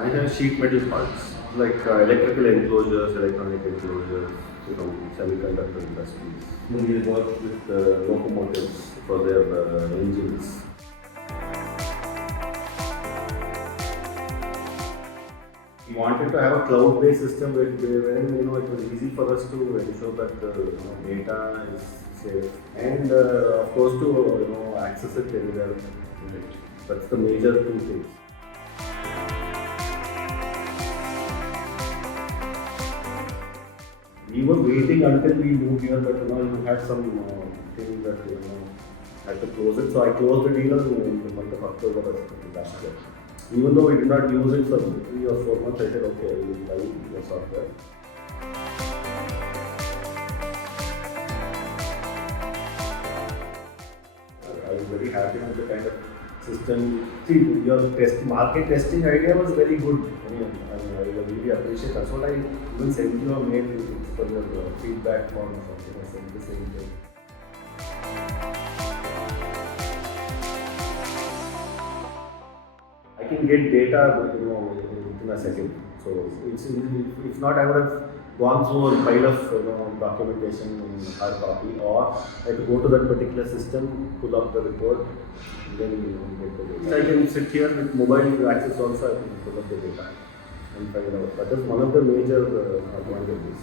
I have sheet metal parts like electrical enclosures, electronic enclosures, semiconductor industries. We work with locomotives for their engines. We wanted to have a cloud-based system wherein it was easy for us to ensure that the data is safe and of course to access it anywhere. That's the major two things. We were waiting until we moved here, but you had some thing that had to close it. So I closed the deal in the month of October last year. Even though we did not use it for 3 or 4 months, I said, okay, I will buy your software. I was very happy with the kind of system. See, your market testing idea was very good. I really appreciate. That's what I even sent you a mail for your feedback form or something. I sent the same thing. I can get data, within a second. So if not, I would have gone through a pile of documentation in hard copy, or I had to go to that particular system, pull up the report, and then get the data. I can sit here with mobile access also. I can pull up the data and find out. That is one of the major advantages.